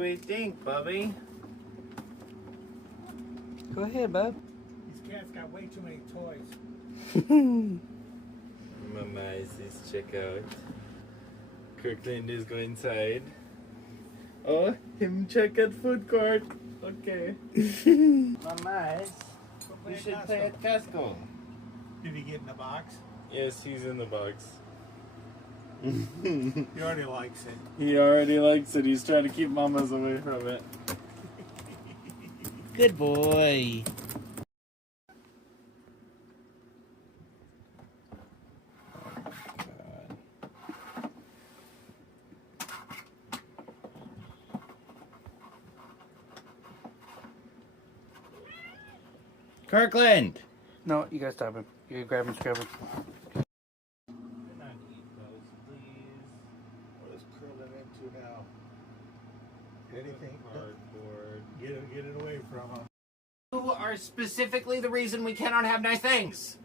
do we think, Bubby? Go ahead, bub. These cats got way too many toys. Mama is check out. Kirkland is going inside. Oh, him check at food court. Okay. Mama, we should play at Costco. Did he get in the box? Yes, he's in the box. He already likes it. He already likes it. He's trying to keep mamas away from it. Good boy. Kirkland! No, you gotta stop him. You gotta grab him, scrub him. Not eat those, please. What is curling into now? Anything? Cardboard. Get it away from him. You are specifically the reason we cannot have nice things.